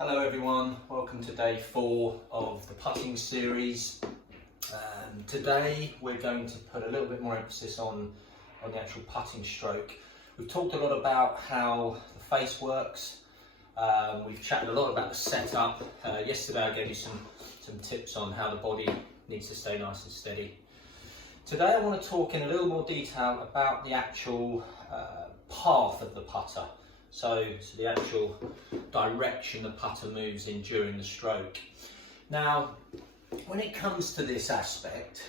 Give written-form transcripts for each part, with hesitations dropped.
Hello everyone, welcome to day 4 of the putting series. Today we're going to put a little bit more emphasis on the actual putting stroke. We've talked a lot about how the face works, we've chatted a lot about the setup. Yesterday I gave you some tips on how the body needs to stay nice and steady. Today I want to talk in a little more detail about the actual path of the putter. So the actual direction the putter moves in during the stroke. Now, when it comes to this aspect,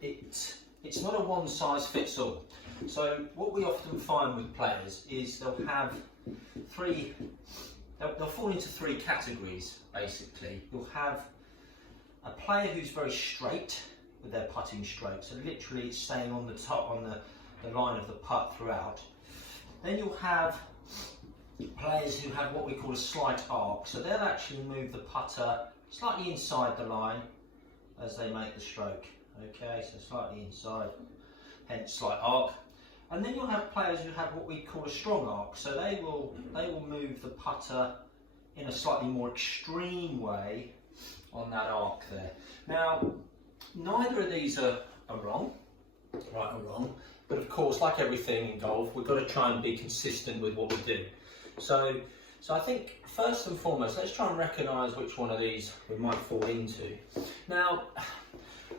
it's not a one size fits all. So what we often find with players is they'll fall into 3 categories basically. You'll have a player who's very straight with their putting stroke, so literally it's staying on the top, on the line of the putt throughout. Then you'll have players who have what we call a slight arc, so they'll actually move the putter slightly inside the line as they make the stroke. Okay, so slightly inside, hence slight arc. And then you'll have players who have what we call a strong arc, so they will move the putter in a slightly more extreme way on that arc there. Now, neither of these are wrong, right or wrong, but of course, like everything in golf, we've got to try and be consistent with what we do. So I think first and foremost, let's try and recognise which one of these we might fall into. Now,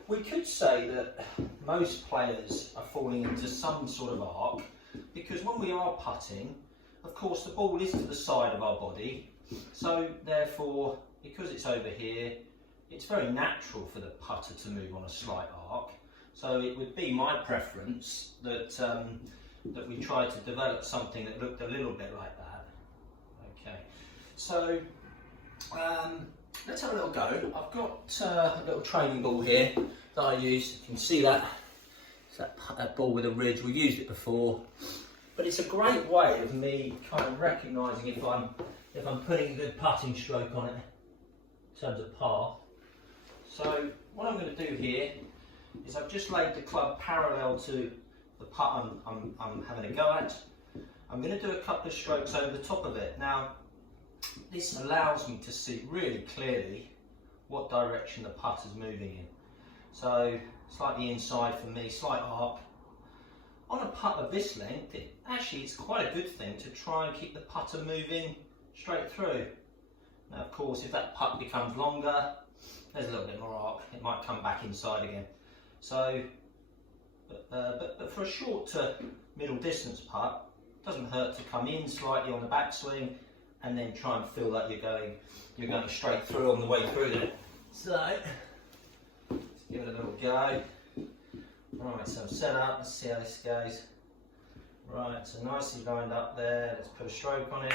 we could say that most players are falling into some sort of arc, because when we are putting, of course the ball is to the side of our body, so therefore, because it's over here, it's very natural for the putter to move on a slight arc. So it would be my preference that that we try to develop something that looked a little bit like that. Okay, so let's have a little go. I've got a little training ball here that I use. You can see that. It's that ball with a ridge. We've used it before, but it's a great way of me kind of recognising if I'm putting a good putting stroke on it in terms of path. So what I'm going to do here is I've just laid the club parallel to the putt I'm having a go at. I'm going to do a couple of strokes over the top of it. Now, this allows me to see really clearly what direction the putter's moving in. So, slightly inside for me, slight arc. On a putt of this length, it's quite a good thing to try and keep the putter moving straight through. Now, of course, if that putt becomes longer, there's a little bit more arc. It might come back inside again. So, but for a short to middle distance putt, it doesn't hurt to come in slightly on the backswing and then try and feel like you're going straight through on the way through there. So, let's give it a little go. Right, so I'm set up, let's see how this goes. Right, so nicely lined up there, let's put a stroke on it.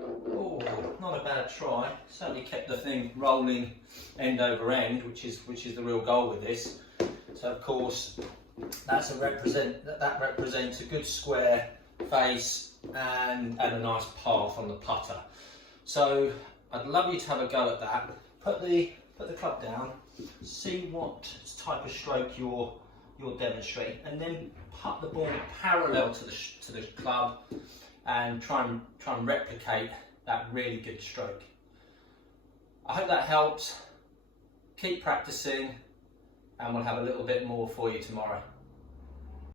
Oh, not a bad try. Certainly kept the thing rolling end over end, which is the real goal with this. So of course, that represents a good square face and a nice path on the putter. So I'd love you to have a go at that. Put the club down, see what type of stroke you're demonstrating, and then putt the ball parallel to the club and try and replicate that really good stroke. I hope that helps. Keep practicing, and we'll have a little bit more for you tomorrow.